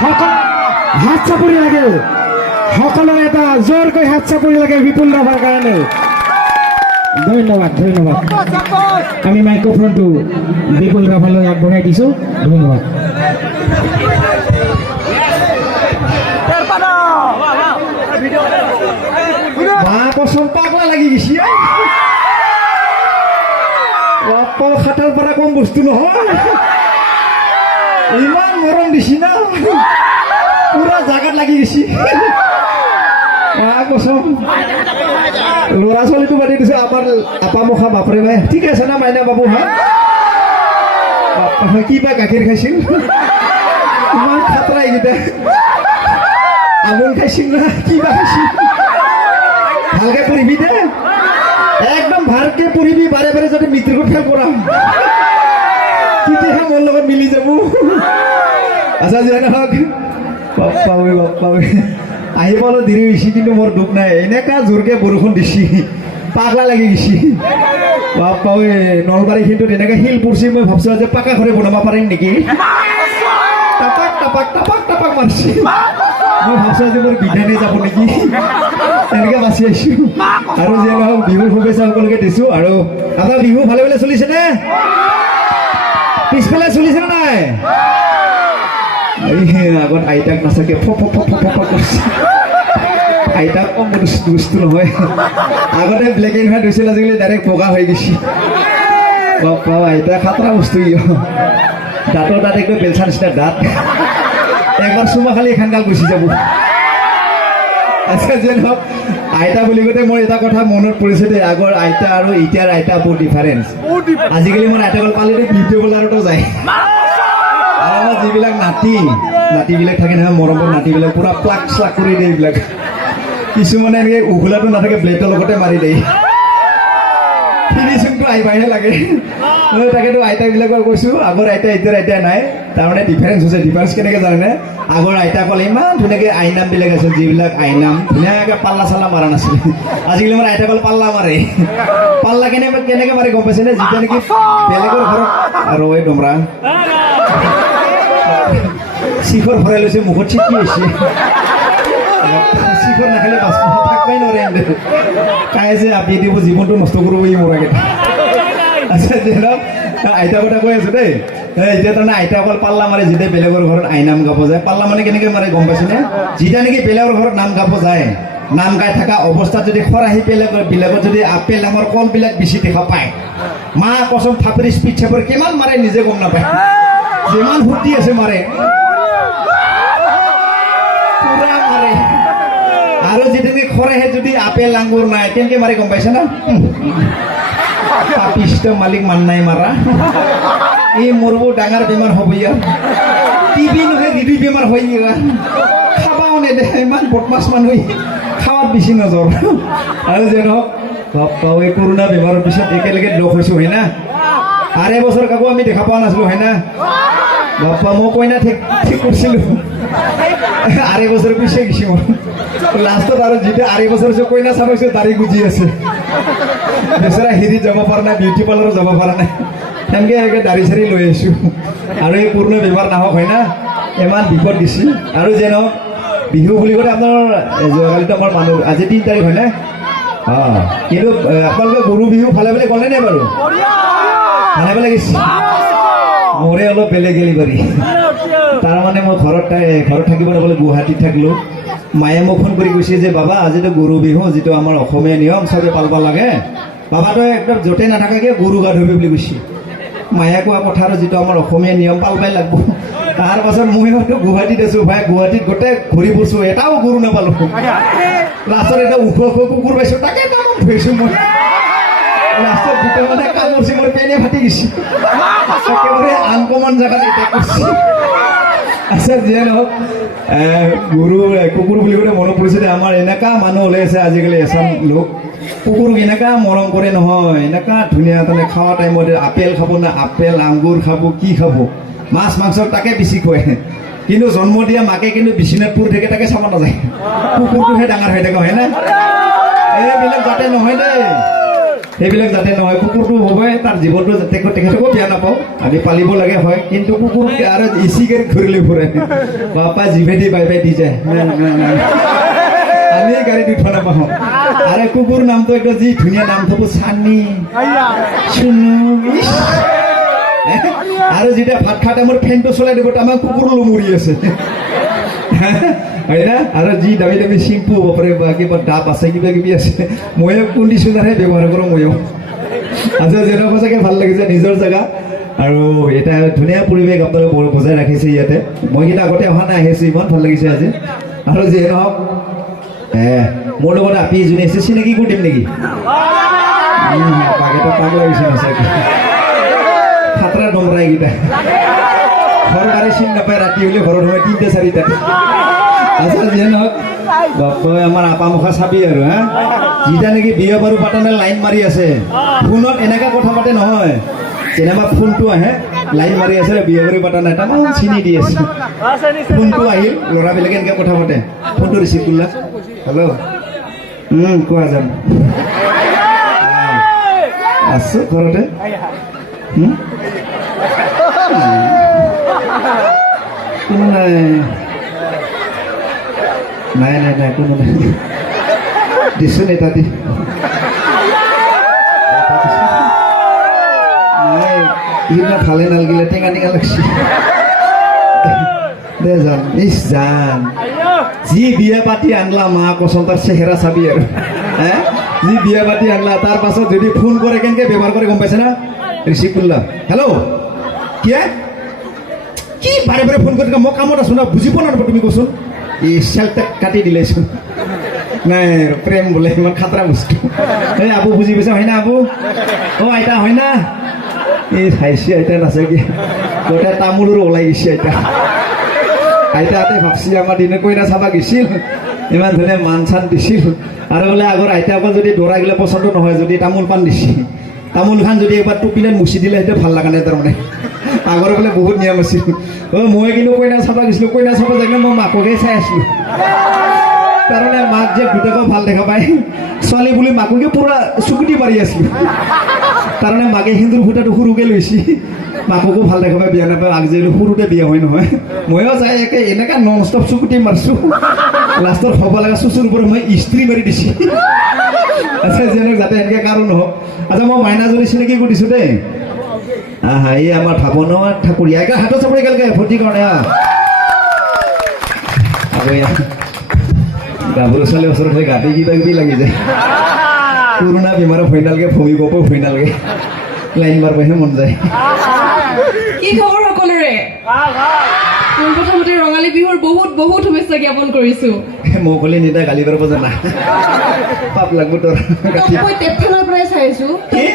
হাত চাপৰি লাগে সকলোৰে এটা জোৰকৈ হাত চাপৰি লাগে বিপুল ৰাভাৰ কাৰণে ধন্যবাদ ধন্যবাদ আমি মাইক্ৰফোনটো বিপুল ৰাভালৈ আগবঢ়াই দিছোঁ ধন্যবাদ কচম পাগলা লাগি গৈছে বাপৰ খাটাৰ পৰা কম বস্তু নহয় ইমান মৰম দিছি না পুৰা জাগাত লাগি গৈছে কচম ল'ৰা ছোৱালীটো মাতি দিছে আমাৰ আপা মুখা বাপৰে ভাই ঠিক আছে না মাইনা বাবু হা কিবা গাখীৰ খাইছিল ইমান খাতৰা এইকেইটা আমুল খাইছিল না কিবা খাইছিল ভালকে পঢ়িবি দে একদম ভালকে পঢ়িবি বাৰে বাৰে যদি মৃত্যুকত ফেল কৰাম তেতিয়াহে মোৰ লগত মিলি যাব আচ্ছা যে নহওক বাপ্পা আহিবলৈ দেৰি হৈছে কিন্তু মোৰ দুখ নাই এনেকা জোৰকে বৰষুণ দিছি পাগলা লাগি গৈছি বাপ্পা নলবাৰীখিনিত এনেকে শিল পৰছি মই ভাবছো যে পাকা ঘৰে বনাব পাৰিম নেকি টাপাক টাপাক টাপাক টাপাক মাৰছি মই ভাবছো যে মোৰ বিধানে যাব নেকি এনেকে বাচি আহিছো আৰু যে নহওক বিহুৰ শুভেচ্ছা সকলোকে দিছো আৰু আপোনাৰ বিহু ভালে ভালে চলিছে নে পিছফালে চলিছে নে নাই আগত আইতাক নাচাকে কৰিছে আইতাক কম বস্তু নহয় আগতে ব্লেক এণ্ড হোৱাইট হৈছিল আজিকালি ডাইৰেক্ট বগা হৈ গৈছে বাপ্পা আইতা খাতৰা বস্তু দাঁতৰ দাঁত একদম বেলচা নিচিনা দাঁত একবাৰ চুমা খালি এখন গাল গুচি যাব আচ্ছা যে নহওক আইতা বুলি কওঁতে মোৰ এটা কথা মনত পৰিছে দেই আগৰ আইতা আৰু এতিয়াৰ আইতা বহুত ডিফাৰেঞ্চ আজিকালি মোৰ আইতাকল পালিতে বিউটি পাৰ্লাৰতো যায় আৰু আমাৰ যিবিলাক নাতিবিলাক থাকে নহয় মৰমৰ নাতিবিলাক পুৰা প্লাক শ্লাক কৰি দিয়ে এইবিলাক কিছুমানে এনেকৈ উঘলাটো নাথাকে ব্লেডৰ লগতে মাৰি দিয়ে ফিনিচিংটো আহিবহে লাগে তাকেতো আইতাবিলাকৰ কৈছোঁ আগৰ আইতা এতিয়াৰ আইতা নাই তাৰমানে ডিফাৰেঞ্চ হৈছে ডিফাৰেঞ্চ কেনেকৈ জানেনে আগৰ আইতাসকলে ইমান ধুনীয়াকৈ আইনামবিলাক আছিল যিবিলাক আইনাম ধুনীয়াকৈ পাল্লা চাল্লা মাৰা নাছিল আজিকালি আমাৰ আইতাসকল পাল্লা মাৰে পাল্লা কেনেকৈ মাৰে গম পাইছেনে যেতিয়া নেকি বেলেগৰ ঘৰত আৰু এই ডমৰা শিখৰ ভৰাই লৈছে মুখত চিটকি হৈছে শিখৰ নাখালে থাকবাই নোৱাৰে কাই যে আপি দিব জীৱনটো নষ্ট কৰিব ই মোৰাকেইটা আচ্ছা ধৰক আইতা কথা কৈ আছো দেই এতিয়া তাৰমানে আইতা অকল পাল্লা মাৰে যেতিয়া বেলেগৰ ঘৰত আইনাম গাব যায় পাল্লা মানে কেনেকৈ মাৰে গম পাইছেনে যেতিয়া নেকি বেলেগৰ ঘৰত নাম গাব যায় নাম গাই থকা অৱস্থাত যদি খৰাহি বিলাকত যদি আপেল আমৰ কলবিলাক বেছি দেখা পায় মা কচম থাপৰি স্পীড চাপৰি কিমান মাৰে নিজে গম নাপায় যিমান ফূৰ্তি আছে মাৰে পুৰা মাৰে আৰু যেনেকৈ খৰাহে যদি আপেল আঙুৰ নাই কেনেকৈ মাৰে গম পাইছে না পাপিষ্ট মালিক মান নাই মাৰা এই মৰব ডাঙৰ বেমাৰ হ'ব ইয়াৰ টিবি নহয় হৃদয় বেমাৰ হৈ খাবাও নেদেখে ইমান বদমাছ মানুহ খাৱাত বেছি নজৰ আৰু যে নহওক বাপ্পাও এই কৰোণা বেমাৰৰ পিছত একেলগে লগ হৈছোঁ হয় না আঢ়ৈ বছৰ কাকো আমি দেখা পোৱা নাছিলোঁ হয় না বাপ্পা মই কইনা ঠিক কৰিছিলোঁ আঢ়ৈ বছৰ পিছে গৈছে মোৰ লাষ্টত আৰু যেতিয়া আঢ়ৈ বছৰ হৈছে কইনা চাবছে দাড়ি গুজি আছে বেচেৰা হেৰিত যাব পৰা নাই বিউটি পাৰ্লাৰত যাব পৰা নাই সেনেকৈ দাড়ি চাৰি লৈ আহিছোঁ আৰু এই পূৰ্ণ বেমাৰ নাহক হয় না ইমান বিপদ দিছে আৰু যে নহওক বিহু বুলি ক'লে আপোনাৰ যোৱাকালিতো আমাৰ মানুহ আজি 3 তাৰিখ হয় না অঁ কিন্তু আপোনালোকে গৰু বিহু ভালে ভালে গ'লে নাই বাৰু ভালে ভালে গৈছে মোৰে অলপ বেলেগ গেলি পাৰি তাৰমানে মই ঘৰত থাকিব নাপালে গুৱাহাটীত থাকিলোঁ মায়ে মোক ফোন কৰি কৈছে যে বাবা আজিতো গৰু বিহু যিটো আমাৰ অসমীয়া নিয়ম চবে পালব লাগে বাবাটো একদম য'তে নাথাকাকৈ গৰু গা ধুবি বুলি কৈছে মায়ে কোৱা কথা আৰু যিটো আমাৰ অসমীয়া নিয়ম পালবাই লাগব তাৰ পাছত মই হয়তো গুৱাহাটীত আছোঁ ভাই গুৱাহাটীত গোটেই ঘূৰি ফুৰিছোঁ এটাও গৰু নাপালোঁ লাষ্টত এটা ওখ কুকুৰ পাইছোঁ তাকে কামত ধৰিছোঁ মই লাষ্টত গোটেই মানে কামুৰছি মোৰ পেনে ফাটি গৈছে একেবাৰে আনকমন জেগাত এতিয়া কৰিছে আচ্ছা যিয়ে নহওক কুকুৰ বুলি ক'লে মনত পৰিছে যে আমাৰ এনেকুৱা মানুহ ওলাই আছে আজিকালি এচাম লোক কুকুৰক এনেকুৱা মৰম কৰে নহয় এনেকুৱা ধুনীয়া তাৰমানে খোৱা টাইমত আপেল খাব না আপেল আঙুৰ খাব কি খাব মাছ মাংস তাকে বেছি খুৱায় কিন্তু জন্ম দিয়া মাকে কিন্তু বিশ্বনাথ পুৰ থাকে তাকে চাব নাযায় কুকুৰটোহে ডাঙৰ হৈ থাকে হয় না এইবিলাক যাতে নহয় দেই সেইবিলাক যাতে নহয় কুকুৰটো হ'বই তাৰ জীৱনটো যাতে তেখেতকো বেয়া নাপাওঁ আমি পালিব লাগে হয় কিন্তু কুকুৰ আৰু ইচি গাড়ীত ঘূৰিলৈ ফুৰে বাপা জিভেদি বাই বাই দি যায় আমি গাড়ীত উঠা নাপাওঁ আৰু কুকুৰ নামটো একদম যি ধুনীয়া নাম থব চানি চুনু আৰু যেতিয়া ভাত খোৱা টাইমত ফেনটো চলাই দিব আমাৰ কুকুৰ লুমুৰি আছে হয় না আৰু যি দামী দামী চিম্পু হ'ব পাৰে বা কিবা ডাব আছে কিবা কিবি আছে ময়ো কণ্ডিশ্যনাৰহে ব্যৱহাৰ কৰোঁ ময়ো আচ্ছা যেনেকুৱা সঁচাকৈ ভাল লাগিছে নিজৰ জেগা আৰু এটা ধুনীয়া পৰিৱেশ আপোনালোকে বজাই ৰাখিছে ইয়াতে মই কিন্তু আগতে অহা নাই আহিছোঁ ইমান ভাল লাগিছে আজি আৰু যিয়ে নহওক মোৰ লগত আপি এজনী আছে চিনাকি কৰি দিম নেকি পাকেটা পাক লাগিছে সঁচাকৈ খাতৰা ডমৰা এইকেইটা ঘৰ বাৰী চিন নাপায় ৰাতি হ'লে ঘৰত সময় 3টা 4টাত আচ্ছা যিয়ে নহওক বাপই আমাৰ আপা মুখা চাবি আৰু হা যিটা নেকি বিয়া বাৰু পাতানে লাইন মাৰি আছে ফোনত এনেকৈ কথা পাতে নহয় যেনিবা ফোনটো আহে লাইন মাৰি আছে বিয়া বাৰু পাতা নাই তামান চিনি দি আছে ফোনটো আহিল ল'ৰাবিলাকে এনেকৈ কথা পাতে ফোনটো ৰিচিভ কৰিলা হেল্ল' কোৱা যাম আছোঁ ঘৰতে কোনো নাই নাই নাই নাই কোনো নাই দিছোঁ নেতা দি নাই ইনা ভালে নালাগিলে টেঙা টেঙা লাগছে দে যাম ইছ যাম যি বিয়া পাতি আনলা মা কচম তাৰ চেহেৰা চাবি আৰু যি বিয়া পাতি আনলা তাৰ পাছত যদি ফোন কৰে কেনেকৈ ব্যৱহাৰ কৰে গম পাইছে না ৰিচিভ কৰিলা হেল্ল' কি বাৰে বাৰে ফোন কৰি মই কামত আছো না বুজি পোৱা নাপাব তুমি কোৱাচোন এই চেলটেক কাটি দিলেচোন নাই প্ৰেম বোলে ইমান খাতৰা বস্তু এই আবু বুজি পাইছা হয় না আবু আইতা হয় না এই চাইছে আইতা নাছে কি গোটেই তামোলৰো ওলাই গৈছে আইতাহঁতে ভাবছি আমাৰ দিনে কইনা চাবা গৈছিল ইমান ধুনীয়া মান চান দিছিল আৰু বোলে আগৰ আইতাসকল যদি দৌৰা গ'লে পচন্দ নহয় যদি তামোল পাণ দিছিল তামোল খান যদি এবাৰ টুপিলে মুচি দিলে সেইটো ভাল লগা নাই তাৰমানে আগৰ বোলে বহুত নিয়ম আছিল মই কিন্তু কইনা চাবা গৈছিলোঁ কইনা চাব যাই মই মাককে চাই আছিলোঁ তাৰমানে মাক যে গোটেইক ভাল দেখা পায় ছোৱালী বুলি মাককে পুৰা চুকুটি মাৰি আছিলোঁ তাৰমানে মাকে সিন্দুৰ ফুটাটো সৰুকৈ লৈছে মাককো ভাল দেখা পায় বিয়া নাপায় আগজালি সৰুতে বিয়া হয় নহয় ময়ো যাই একে এনেকৈ নন ষ্টপ চুকুটি মাৰিছোঁ লাষ্টত হ'ব লগা চুচুৰ ওপৰত মই ইস্ত্ৰি মাৰি দিছোঁ আচ্ছা যেনে যাতে এনেকৈ কাৰো নহওক আচ্ছা মই মাইনাজনী চিনাকি কৰি দিছোঁ দেই এই আমাৰ ভাৱন ঠাকুৰ ইয়াকে হাতত চাপৰি একেলগে ফূৰ্তি কাৰণে গাভৰু ছোৱালী ওচৰত হৈ গাতে কিবা কিবি লাগি যায় পুৰণা বেমাৰৰ ভয় নালাগে ভূমিকম্প ভয় নালাগে লাইন মাৰিবহে মন যায় কি খবৰ সকলোৰে প্ৰথমতে ৰঙালী বিহুৰ বহুত বহুত শুভেচ্ছা জ্ঞাপন কৰিছো মোক ক'লে নিদা গালি পাৰিব জানা পাপ লাগব তোৰ মই টেপখানাৰ পৰাই চাইছো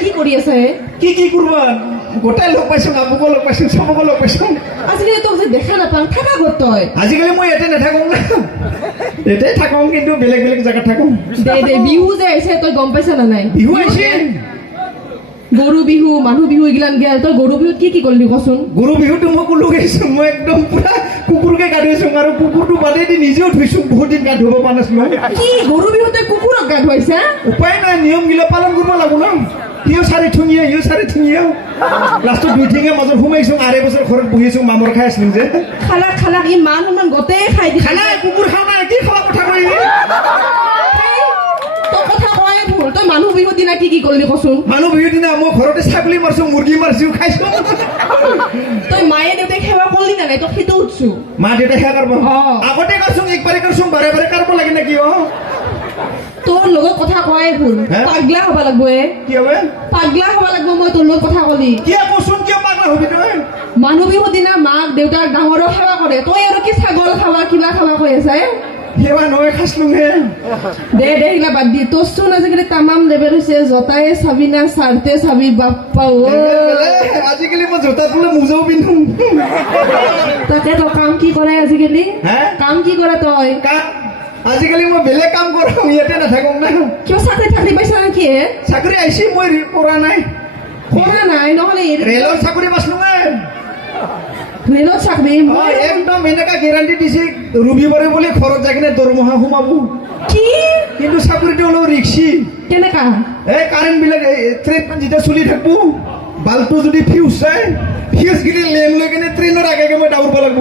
কি কৰি আছে কি কৰিব গোটাই লগ পাইছোঁ আপুকো লগ পাইছোঁ চবকো লগ পাইছোঁ আজিকালি তোক যে দেখা নাপাওঁ থাকা ক'ত তই আজিকালি মই ইয়াতে নাথাকোঁ না ইয়াতে থাকোঁ কিন্তু বেলেগ বেলেগ জেগাত থাকোঁ দে বিহু যে আহিছে তই গম পাইছা না নাই বিহু আহিছে গৰু বিহু মানুহ বিহু এইগিলান গেল তই গৰু বিহুত কি কৰিলি কচোন গৰু বিহুটো মই ক'লো গৈছোঁ মই একদম পুৰা কুকুৰকে গা ধুইছোঁ আৰু কুকুৰটো বাদে দি নিজেও ধুইছোঁ বহুত দিন গা ধুব পৰা নাছিলোঁ কি গৰু বিহুতে কুকুৰক গা ধুৱাইছা উপায় নাই নিয়মগিলা পালন কৰিব লাগিব ন সিও চাৰি ঠুঙীয়া সিও চাৰি ঠুঙীয়া লাষ্টত 2 ঠেঙীয়া মাজত সোমাইছোঁ 2.5 বছৰ ঘৰত বহিছোঁ মামৰ খাই আছিলোঁ যে খালাক ই মান সন্মান গোটেই খাই দি খানা কুকুৰ খাওঁ নাই কি খোৱা কথা কৈ তোৰ কথা কয় ভুল তই মানুহ বিহুৰ দিনা কি কৰিলি কচোন মানুহ বিহুৰ দিনা মই ঘৰতে ছাগলী মাৰিছোঁ মুৰ্গী মাৰিছোঁ খাইছোঁ তই মায়ে দেউতাক সেৱা কৰিলি না নাই তোক সেইটো উঠছো মা দেউতাই সেৱা কৰিব আগতে কৰিছোঁ একবাৰে কৰিছোঁ বাৰে বাৰে কৰিব লাগে নেকি তোৰ লগত কথা কয় ভুল পাগলা হ'ব লাগব কি হবে পাগলা হ'ব লাগব মই তোৰ লগত কথা কলি কিয় কচোন কিয় পাগলা হবি তই মানুহ বিহুৰ দিনা মাক দেউতাক ডাঙৰক সেৱা কৰে তই আৰু কি ছাগল খাৱা কিবা খাৱা কৈ আছে সেৱা নহয় খাইছিলোঁহে দে এইগিলা বাদ দি তোৰ চোন আজিকালি তামাম লেবেল হৈছে জতাই চাবি না চাৰ্টে চাবি বাপ্পা আজিকালি মই জোতা তোলে মোজাও পিন্ধো তাকে তই কাম কি কৰে আজিকালি কাম কি কৰে তই আজিকালি মই বেলেগ কাম কৰোঁ ইয়াতে নাথাকোঁ না কিয় চাকৰি পাইছা নেকি চাকৰি আহিছে মই কৰা নাই নহ'লে ৰেলৰ চাকৰি পাইছিলোঁ ৰেলত চাকৰি একদম এনেকা গেৰাণ্টি দিছে ৰবিবাৰে বুলি ঘৰত যাই কিনে দৰমহা সোমাব কি কিন্তু চাকৰিটো অলপ ৰিক্সি কেনেকা এই কাৰেণ্টবিলাক ট্ৰেইন যেতিয়া চলি থাকবো বাল্বটো যদি ফিউজ যায় ফিউজখিনি লেম লৈ কিনে ট্ৰেইনৰ আগে মই দাউৰিব লাগিব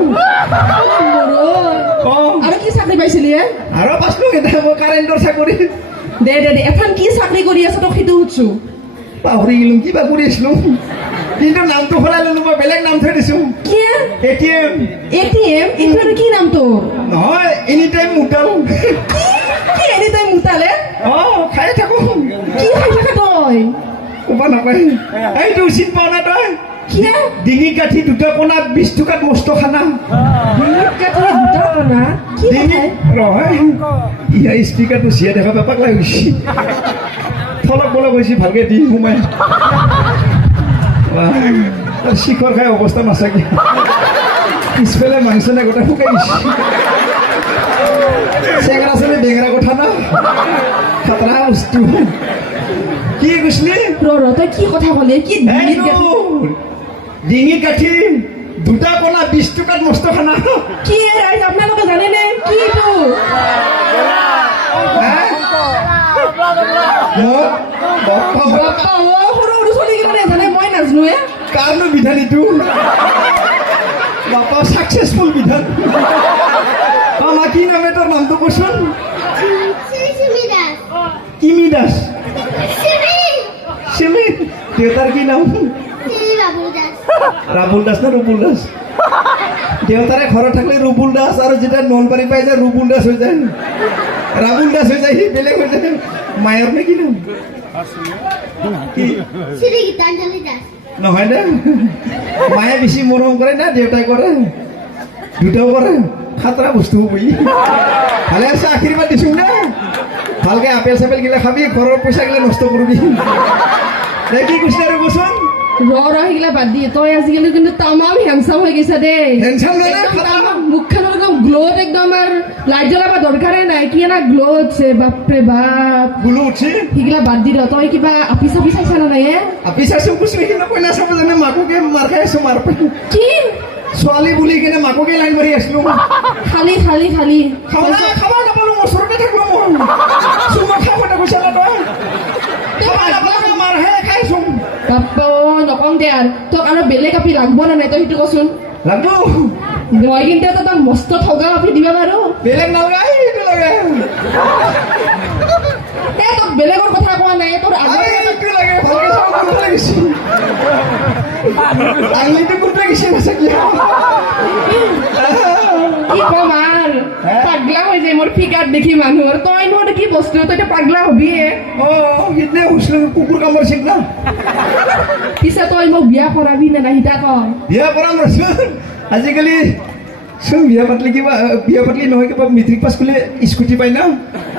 আৰু কি চাকৰি পাইছিলি আৰু পাছলো কেইটা মই কাৰেণ্টৰ চাকৰি দে দে দে এখন কি চাকৰি কৰি আছ তোক সেইটো সুধছো পাহৰি গেলো কিবা কৰি আছিলো কিন্তু নামটো সলাই ললো মই বেলেগ নাম থৈ দিছো কি এটিএম এটিএম এইটো কি নাম তোৰ নহয় এনি টাইম মুটাল কি এনি টাইম মুতালে খাই থাকো কি খাই থাকা তই ক'ব নাপায় এইটো চিন পাৱ না তই কি ডিঙি কাঠি দুটা কোণা 20 টকাত মস্ত খানা ডিঙিত কাঠি দুটা কোণা কি ডিঙি ৰয় ইয়া স্পিকাৰটো চিয়া দেখা পাপাক লাগি গৈছে থলক বলক হৈছে ভালকে দি সোমাই তাৰ শিখৰ খাই অৱস্থা নাচাকি পিছফালে মাংস নে গোটেই শুকাই গৈছে চেঙৰা চলি বেঙেৰা কথা না খাতৰা বস্তু কি কৈছিলি তই কি কথা ক'লি কি ডিঙি কাঠি দুটা কোণা 20 টকাত মস্ত খানা কি ৰাইজ আপোনালোকে জানেনে কি এইটো সৰু সৰু চলিকেইটা জানে মই নাজানো কাৰনো বিধান এইটো বাপা সাকসেসফুল বিধান আমা কি নামে তোর নাম তো কোশন কিমি দাস সিমি দেউতার কি নাম রাবুল দাস না রুবুল দাস দেউতারে ঘরে থাকলে রুবুল দাস আর যেটা নলবাড়ি পাই যায় রুবুল দাস হয়ে যায় রাবুল দাস হয়ে যায় বেলেগ হয়ে যায় মায়ের নাকি নাম কি নহয় না মায়ে বেশি মরম করে না দেউতাই করে দুটাও করে খাতরা বস্তু বই ভালে আছে আশীর্বাদ দিছো না ভালকে আপেল চাপেল গিলা খাবি ঘরের পয়সা গিলা নষ্ট করবি কি কৈছে আৰু বচোন সেইগিলা বাদ দিয়ে তই আজিকালি কিন্তু তামাম হেণ্ডচাম হৈ গৈছা দেই হেণ্ডচাম মুখখনৰ একদম গ্লোত একদম আৰু লাইট জ্বলাব দৰকাৰে নাই কি না গ্লো উঠছে বাপৰে বাপ গ্লো উঠছে সেইগিলা বাদ দি তই কিবা আপি চাপি চাইছা না নাই আপি চাইছো কুছ নেকি নকয় না চাব জানে মাকুকে মাৰ খাই আছো মাৰ কি ছোৱালী বুলি কিনে মাকুকে লাইন মাৰি আছিলো খালি খালি খালি খাব নাপালো ওচৰতে থাকলো মই চুমা খাব কৈছা না তই মাৰহে খাইছো বাপ্পা নকওঁ দে আৰু তোক আৰু বেলেগ আপি লাগব না নাই তই সেইটো কচোন লাগব মই কিন্তু তই মস্ত ঠগা আপি দিবা বাৰু বেলেগ নালাগে এইটো লাগে তোক বেলেগৰ কথা কোৱা নাই তোৰ এইটো লাগে ভালকে চাব কৰিব লাগিছে আঙুলিটো ক'ত লাগিছে নাচাকি কি কম আৰু পাগলা হৈ যায় মোৰ ফিগাৰ দেখি মানুহৰ তই নো কি বস্তু তই পাগলা হবিয়ে সিদিনা হৈছিলো কুকুৰ কামুৰিছে না পিছে তই মোক বিয়া কৰাবি নে নাই সিতা ক বিয়া কৰাম ৰচোন আজিকালি চোন বিয়া পাতলি নহয় কিবা মেট্ৰিক পাছ কৰিলে স্কুটি পাই না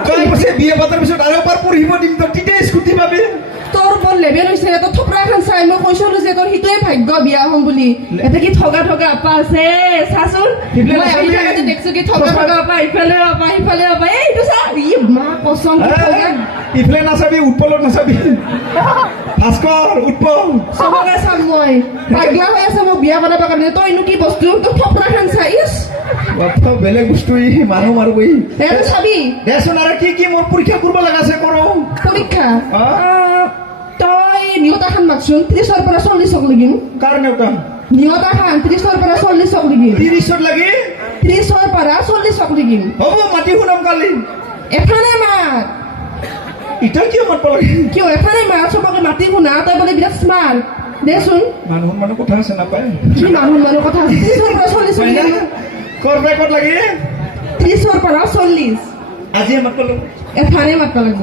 তই কৈছে বিয়া পাতাৰ পিছত আৰু এবাৰ পঢ়িব দিম তই তেতিয়া স্কুটি পাবি তোৰ বৰ লেভেল হৈছে তোৰ থপৰা এখন চাই মই কৈছিলো যে তোৰ সিটোৱে ভাগ্য বিয়া হ'ম বুলি এটা কি ঠগা আপা আছে চাচোন মই আহি থাকোঁতে দেখছো কি ঠগা আপা ইফালে আপা সিফালে আপা এইটো চা ই মা কচম ইফালে নাচাবি উৎপলত নাচাবি ভাস্কৰ উৎপল চবকে চাম মই পাগলা হৈ আছে মোক বিয়া কৰাব কাৰণে তইনো কি বস্তু তোৰ থপৰা এখন চাই ইছ বাপ্পা বেলেগ বস্তু মানুহ মাৰিবই এইটো চাবি দেচোন আৰু কি মোৰ পৰীক্ষা কৰিব লগা আছে কৰো পৰীক্ষা তই নিয়তাখান মাতচোন 30ৰ পৰা 40ক লাগিম কাৰ নেওতা নিয়তাখান 30ৰ পৰা 40ক লাগিম 30ত লাগি 30ৰ পৰা 40ক লাগিম হ'ব মাতি শুনাম কালি এফালে মাত ইটা কিয় মাতব লাগে কিয় এফালে মাত চবকে মাতি শুনা তই বোলে বিৰাট স্মাৰ্ট দেচোন মানুহ কথা আছে নাপায় কি মানুহ কথা আছে 30ৰ পৰা 40 লাগিম কৰবে ক'ত লাগে 30ৰ পৰা 40 আজি মাতব লাগিব এফালে মাতব লাগিব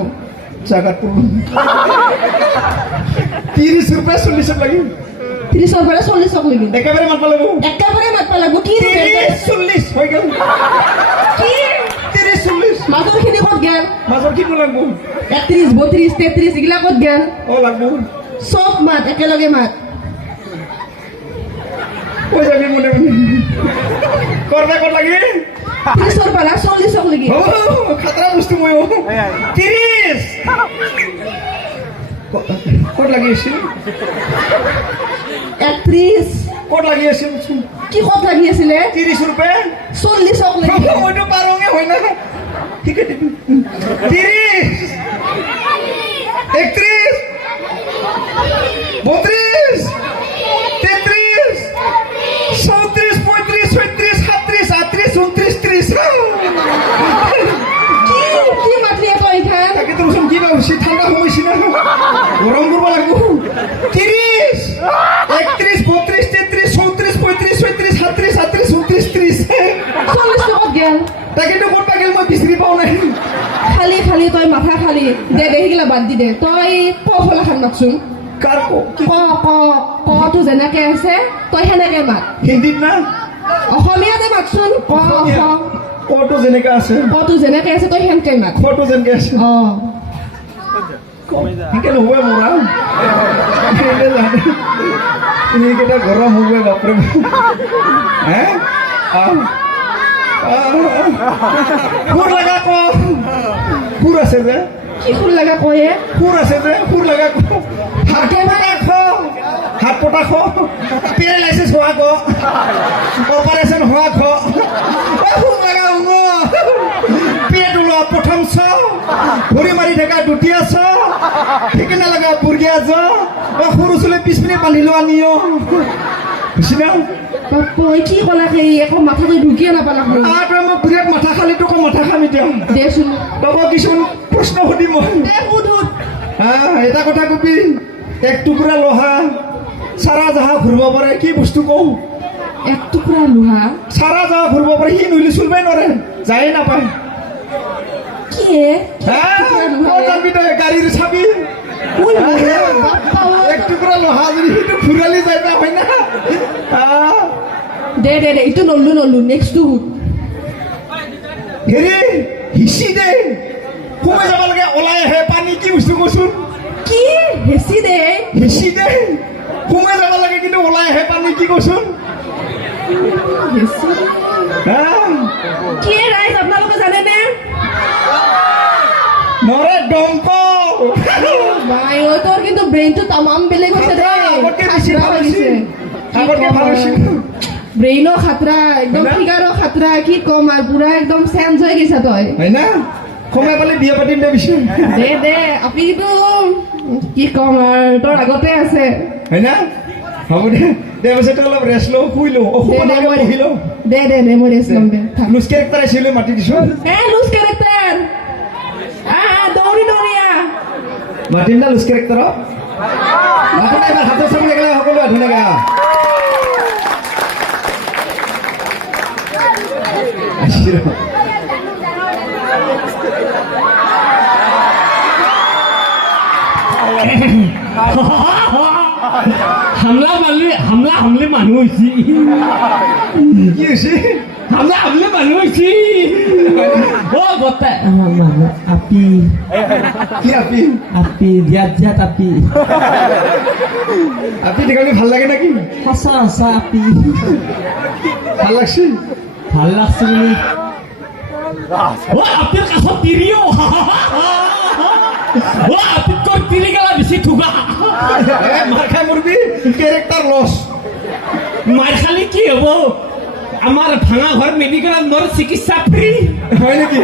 জাগাত 30 रुपया 40 লাগি 30ৰ পৰা 40ক লাগিম একেবাৰে মাতব লাগিব একেবাৰে মাতব লাগিব কি 30 40 হৈ গ'ল কি 30 40 মাজৰখিনি ক'ত গেল মাজৰ কি লাগিব 31 32 33 এগিলা ক'ত গেল লাগিব চব মাত একেলগে মাত কৈ যাবি মনে কৰবে ক'ত লাগি 30ৰ পৰা 40ক লাগি খাতৰা বস্তু মই 30 ক'ত লাগি আছিল 31 ক'ত লাগি আছিল কি ক'ত লাগি আছিলে 30 रुपया 40ক লাগি মইতো পাৰোঙে হয় না ঠিক আছে 30 গেল তাকেতো ক'ত পাগিল মই বিচাৰি পাওঁ নাই খালি খালি তই মাথা খালি দে দে সেইগিলা বাদ দি দে তই ক ফলাখান মাতচোন কাৰ ক ক কটো যেনেকে আছে তই সেনেকে মাত হিন্দীত না অসমীয়াতে মাতচোন ক ক'তো যেনেকৈ আছে কটো যেনেকে আছে তই সেনেকে মাত খটো যেনেকৈ আছে অ সেনেকৈ নহ'বই মৰা এইকেইটা গৰম হ'বই বাপৰে হে সুৰ লগা ক সুৰ আছে যে কি ফুল লগা কয়ে সুৰ আছে যে সুৰ লগা ক হাত পতা খ হাত পতা খ পেৰালাইচিছ হোৱা ক অপাৰেশ্যন হোৱা খ সুৰ লগা পেট ওলোৱা প্ৰথম চ ভৰি মাৰি থকা দ্বিতীয় চ ঠিকনা লগা বুঢ়িয়া জ সৰু চুলি পিছপিনে বান্ধি লোৱা নিয়ম বুজিনা তই কি ক'লা সেই একো মাথাটো ঢুকিয়ে নাপালা তই মোক বিৰাট মাথা খালি তোক মাথা খাম এতিয়া দেচোন তই কিছুমান প্ৰশ্ন সুধিম মই দে সুধ সুধ এটা কথা কবি এক টুকুৰা লোহা চাৰা জাহা ঘূৰিব পাৰে কি বস্তু কওঁ এক টুকুৰা লোহা চাৰা জাহা ঘূৰিব পাৰে সি নহ'লে চলিবই নোৱাৰে যায়ে নাপায় কি জানবি তই গাড়ীৰ চাবি এক টুকুৰা লোহা যদি সিটো ঘূৰালি যায় বা হয় না দে দে দে এইটো নল্লো নেক্সটটো সুধ হেৰি হিচি দে সোমাই যাব লাগে ওলাই আহে পানী কি বস্তু কচোন কি হেচি দে হিচি দে সোমাই যাব লাগে কিন্তু ওলাই আহে পানী কি কচোন হেচি কি ৰাইজ আপোনালোকে জানেনে নৰে দমকল ভাই ও তোৰ কিন্তু ব্ৰেইনটো তামাম বেলেগ হৈছে দে আগতকে বেছি ভাল হৈছে আগতকে ভাল হৈছে ব্ৰেইনো খাতৰা একদম ফিগাৰো খাতৰা কি কম আৰু পুৰা একদম চেঞ্জ হৈ গৈছা তই হয় না সময় পালে বিয়া পাতিম দে পিছে দে দে আপিটো কি কম আৰু তোৰ আগতে আছে হয় না হ'ব দে দে পিছে তই অলপ ৰেষ্ট লওঁ শুই লওঁ পঢ়ি লওঁ দে দে দে মই ৰেষ্ট ল'ম দে লুজ কেৰেক্টাৰ আহিছিলে মাতি দিছোঁ লুজ কেৰেক্টাৰ দৌৰি দৌৰিয়া মাতিম না লুজ কেৰেক্টাৰক মাতোঁ এবাৰ হাতৰ চাবি লাগিলে সকলোৱে ধুনীয়াকৈ হামলে মানুহ হৈছে কি হৈছে হামলে মানুহ হৈছে গোটাই আপি কি আপি আপি দিয়াত আপি আপি দেখালে ভাল লাগে নাকি সঁচা আপি ভাল লাগছে ভাল লাগছে বুলি আপিৰ কাষত তিৰিও আপিত তোৰ তিৰি গেলা বেছি থুবা মাৰ খাই মৰবি কেৰেক্টাৰ লছ মাৰ খালি কি হ'ব আমাৰ ভাঙা ঘৰ মেডিকেলত মোৰ চিকিৎসা ফ্ৰী হয় নেকি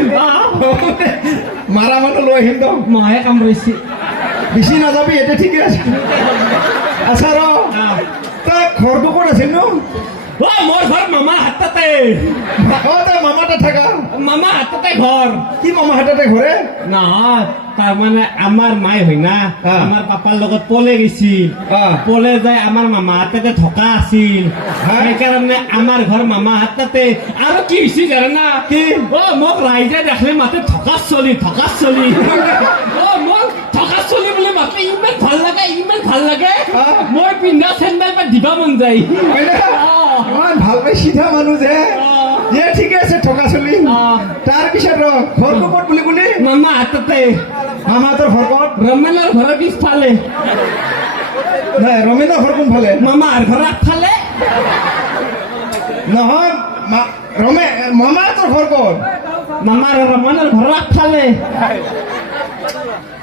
মাৰা মানুহ লৈ আহিম তো মহে কামৰিছে বেছি নাযাবি এতিয়া ঠিকে আছে আচ্ছা ৰ তই ঘৰটো ক'ত আছিল ন মোৰ ঘৰ মামাৰ হাততে তই মামাতে থাকা মামা হাততে ঘৰ কি মামা হাততে ঘৰে নহয় তাৰমানে আমাৰ মাই হয় না আমাৰ পাপাৰ লগত পলে গৈছিল পলে যাই আমাৰ মামা হাততে থকা আছিল সেইকাৰণে আমাৰ ঘৰ মামা হাততে আৰু কি হৈছে জানা কি মোক ৰাইজে দেখলে মাতে থকা চলি মোক থকা চলি বুলি মাতে ইমান ভাল লাগে মই পিন্ধা চেণ্ডেল বা দিবা মন যায় ইমান ভাল পাই চিধা মানুহ যে ঠিকে আছে থকা চলি তাৰপিছত ৰ ঘৰটো ক'ত বুলি ক'লি মামা হাততে মামাহঁতৰ ঘৰ ক'ত ৰমেনৰ ঘৰৰ পিছফালে নাই ৰমেনৰ ঘৰ কোনফালে মামাৰ ঘৰ আগফালে নহয় মামাহঁতৰ ঘৰ ক'ত ৰমেনৰ ঘৰৰ আগফালে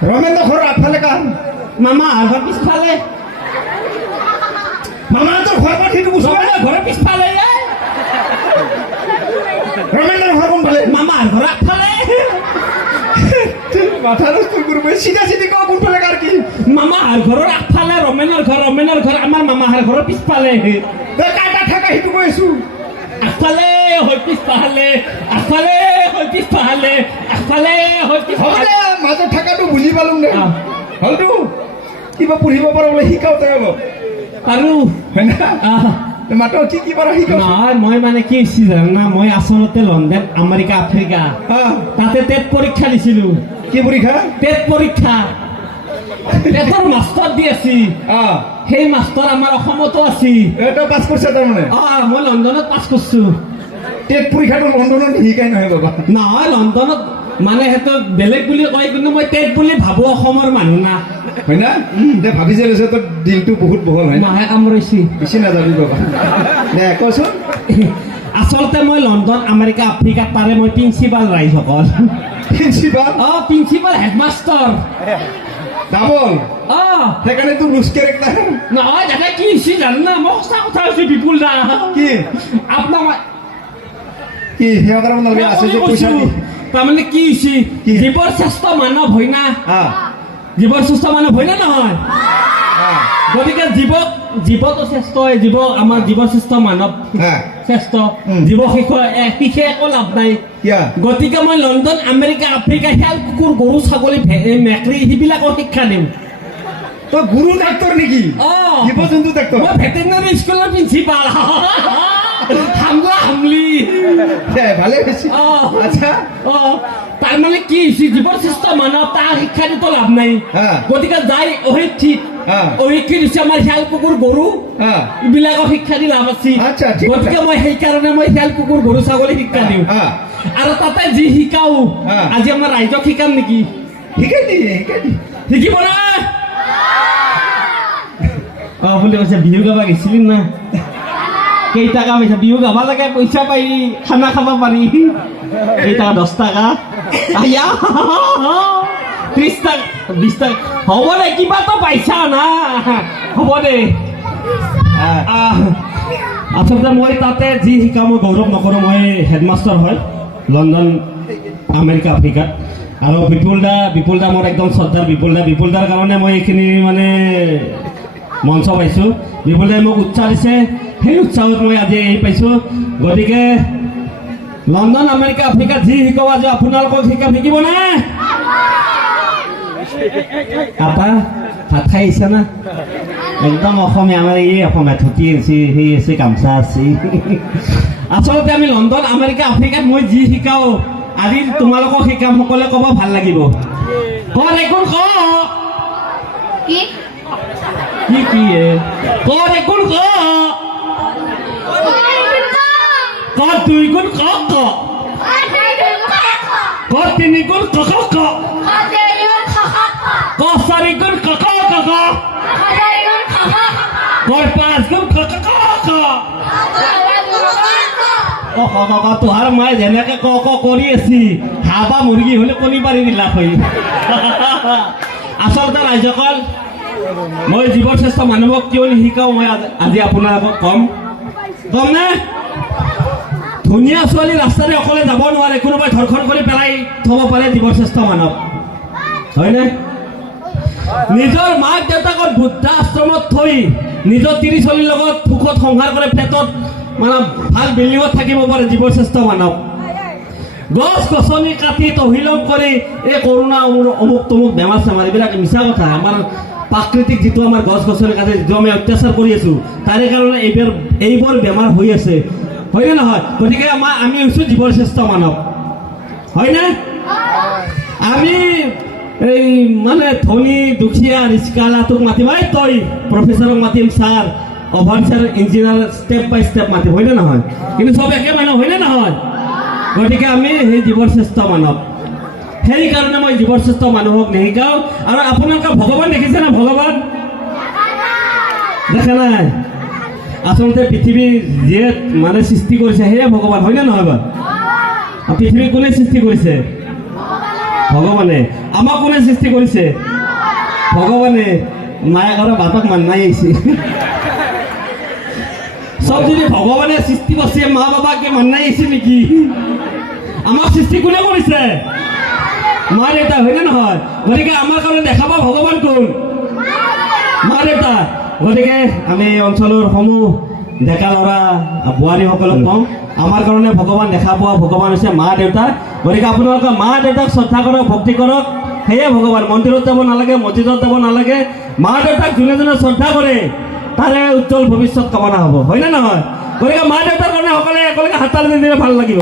ৰমেনৰ ঘৰৰ আগফালে কাৰ মামাৰ ঘৰ পিছফালে মামাহঁতৰ ঘৰ ক'ত সেইটো কৈছো ৰমেনৰ ঘৰৰ পিছফালে ৰমেনৰ ঘৰ কোনফালে মামাৰ ঘৰ আগফালে মাথা নষ্ট কৰিব চিধা চিধি ক কোনফালে কাৰ কি মামাৰ ঘৰৰ আগফালে ৰমেনৰ ঘৰ আমাৰ মামাৰ ঘৰৰ পিছফালে তই কাটা থাকা সেইটো কৈ আছো আগফালে হৈ পিছফালে হ'ব দে মাজত থকাটো বুজি পালো দে হ'লতো কিবা পঢ়িব পাৰ বোলে শিকাও তই অলপ আৰু হয় না মাত্ৰ কি পাৰা শিকাওঁ নহয় মই মানে কি হৈছি জানা না মই আচলতে লণ্ডন আমেৰিকা আফ্ৰিকা তাতে টেট পৰীক্ষা দিছিলো কি পৰীক্ষা টেট পৰীক্ষা টেটৰ মাষ্টৰ দি আছি সেই মাষ্টৰ আমাৰ অসমতো আছি তই পাছ কৰিছা তাৰমানে মই লণ্ডনত পাছ কৰিছো টেট পৰীক্ষাটো লণ্ডনত শিকাই নহয় বাবা নহয় লণ্ডনত মানে সেইটো বেলেগ বুলি কয় কিন্তু মই টেট বুলি ভাবো অসমৰ মানুহ না হয় না দে ভাবি যে লৈছে তোৰ দিলটো বহুত বহল হয় না মাহে কামৰাইছি বেছি নাযাবি বাবা দে কচোন আচলতে মই লণ্ডন আমেৰিকা আফ্ৰিকাত তাৰে মই প্ৰিন্সিপাল ৰাইজসকল প্ৰিন্সিপাল প্ৰিন্সিপাল হেডমাষ্টাৰ ডাবল সেইকাৰণে তোৰ লুজ কেৰেক্টাৰ নহয় দাদা কি হৈছে জানো না মই সঁচা কথা কৈছো বিপুল দা কি আপোনাক কি সেৱা কৰিব নালাগে আছে যে পইচা দি তাৰমানে কি হৈছে কি? জীৱৰ শ্ৰেষ্ঠ মানৱ হয় না জীৱৰ শ্ৰেষ্ঠ মানৱ হয় না নহয় গতিকে জীৱটো শ্ৰেষ্ঠ হয় জীৱ আমাৰ জীৱৰ শ্ৰেষ্ঠ মানৱ শ্ৰেষ্ঠ জীৱ শিক্ষা একো লাভ নাই গতিকে মই লণ্ডন আমেৰিকা আফ্ৰিকা শিয়াল কুকুৰ গৰু ছাগলী মেকুৰী সেইবিলাকৰ শিক্ষা দিম তই গুৰু ডাক্তৰ নেকি জীৱ জন্তু ডাক্তৰ মই ভেটেৰিনাৰী স্কুলৰ প্ৰিন্সিপাল হামলা হামলি ভালে হৈছে আচ্ছা তাৰমানে কি হৈছে জীৱৰ শ্ৰেষ্ঠ মানৱ তাৰ শিক্ষা দিতো লাভ নাই গতিকে যাই অশিক্ষিত অশিক্ষিত হৈছে আমাৰ শিয়াল কুকুৰ গৰু এইবিলাকক শিক্ষা দি লাভ আছে গতিকে মই সেইকাৰণে মই শিয়াল কুকুৰ গৰু ছাগলী শিক্ষা দিওঁ আৰু তাতে যি শিকাও আজি আমাৰ ৰাইজক শিকাম নেকি শিকাই দি শিকিব না বুলি কৈছে বিহু গাবা গৈছিলি না কেইটকা পইচা বিহু গাবা লাগে পইচা পাই খানা খাব পাৰি কেইটকা 10 টকা 30 টকা 20 টকা হ'ব দে কিবাতো পাইছা না হ'ব দে আচলতে মই তাতে যি শিকাওঁ মই গৌৰৱ নকৰোঁ মই হেডমাষ্টাৰ হয় লণ্ডন আমেৰিকা আফ্ৰিকাত আৰু বিপুল দা মোৰ একদম শ্ৰদ্ধাৰ বিপুল দাৰ কাৰণে মই এইখিনি মানে মঞ্চ পাইছোঁ বিপুল দাই মোক উৎসাহ দিছে সেই উৎসাহত মই আজি পাইছোঁ গতিকে লণ্ডন আমেৰিকা আফ্ৰিকাত যি শিকাব আজি আপোনালোকক শিকিব নে আপা ভাত খাই আহিছে না একদম অসমীয়া আমাৰ এই অসমীয়া ধুতি আছে সেই আছে গামোচা আছে আচলতে আমি লণ্ডন আমেৰিকা আফ্ৰিকাত মই যি শিকাওঁ আজি তোমালোকক শিকাম সকলোৱে ক'ব ভাল লাগিব একোন কি একোন দুই গুণ তিনি গুণ চাৰি গুণ পাঁচ গুণ তোহাৰ মায়ে যেনেকে কৰি আছি হাঁহ বা মুৰ্গী হলে কণী পাৰি দিলা হৈ আচলতে ৰাইজসকল মই জীৱৰ শ্ৰেষ্ঠ মানুহক কিয় নিশিকাওঁ মই আজি আপোনালোকক কম নে ধুনীয়া ছোৱালী ৰাস্তাৰে অকলে যাব নোৱাৰে কোনোবাই ধৰ্ষণ কৰি পেলাই থব পাৰে জীৱৰ শ্ৰেষ্ঠ মানৱ হয়নে নিজৰ মাক দেউতাকক বৃদ্ধাশ্ৰমত থৈ নিজৰ 30-40 লগত সুখত সংসাৰ কৰে ফ্লেটত মানে ভাল বিল্ডিঙত থাকিব পাৰে জীৱৰ শ্ৰেষ্ঠ মানৱ গছ গছনি কাটি তহিলং কৰি এই কৰোণা অমুক তমুক বেমাৰ চেমাৰ এইবিলাক মিছা কথা আমাৰ প্ৰাকৃতিক যিটো আমাৰ গছ গছনি কাটি যিটো আমি অত্যাচাৰ কৰি আছো তাৰে কাৰণে এইবোৰ বেমাৰ হৈ আছে হয়নে নহয় গতিকে আমি হৈছোঁ জীৱৰ শ্ৰেষ্ঠ মানৱ হয়নে আমি এই মানে ধনী দুখীয়া ৰিক্সাৱালাটোক মাতিম তই প্ৰফেচাৰক মাতিম ছাৰ অফিচাৰ ইঞ্জিনিয়াৰ ষ্টেপ বাই ষ্টেপ মাতিম হয়নে নহয় কিন্তু চব একে মানুহ হয়নে নহয় গতিকে আমি সেই জীৱৰ শ্ৰেষ্ঠ মানৱ সেইকাৰণে মই জীৱৰ শ্ৰেষ্ঠ মানুহক নিশিকাওঁ আৰু আপোনালোকে ভগৱান দেখিছে না ভগৱান দেখা নাই আচলতে পৃথিৱী যিয়ে মানে সৃষ্টি কৰিছে সেয়ে ভগৱান হয়নে নহয় বাৰু পৃথিৱী কোনে সৃষ্টি কৰিছে ভগৱানে আমাক কোনে সৃষ্টি কৰিছে ভগৱানে মায়ে ঘৰৰ বাপক মান্নাই আহিছে সব যদি ভগৱানে সৃষ্টি কৰিছে মা বাবাকে মান্নাই আহিছে নেকি আমাক সৃষ্টি কোনে কৰিছে মা দেউতা হয়নে নহয় গতিকে আমাৰ কাৰণে দেখাব ভগৱান কোন মা দেউতা গতিকে আমি অঞ্চলৰ সমূহ ডেকা ল'ৰা বোৱাৰীসকলক কওঁ আমাৰ কাৰণে ভগৱান দেখা পোৱা ভগৱান হৈছে মা দেউতা গতিকে আপোনালোকে মা দেউতাক শ্ৰদ্ধা কৰক ভক্তি কৰক সেয়ে ভগৱান মন্দিৰত যাব নালাগে মছজিদত যাব নালাগে মা দেউতাক যোনে যোনে শ্ৰদ্ধা কৰে তাৰে উজ্জ্বল ভৱিষ্যত কামনা হ'ব, হয়নে নহয়? গতিকে মা দেউতাৰ কাৰণে সকলোৱে একেলগে হাতালি দিলে ভাল লাগিব।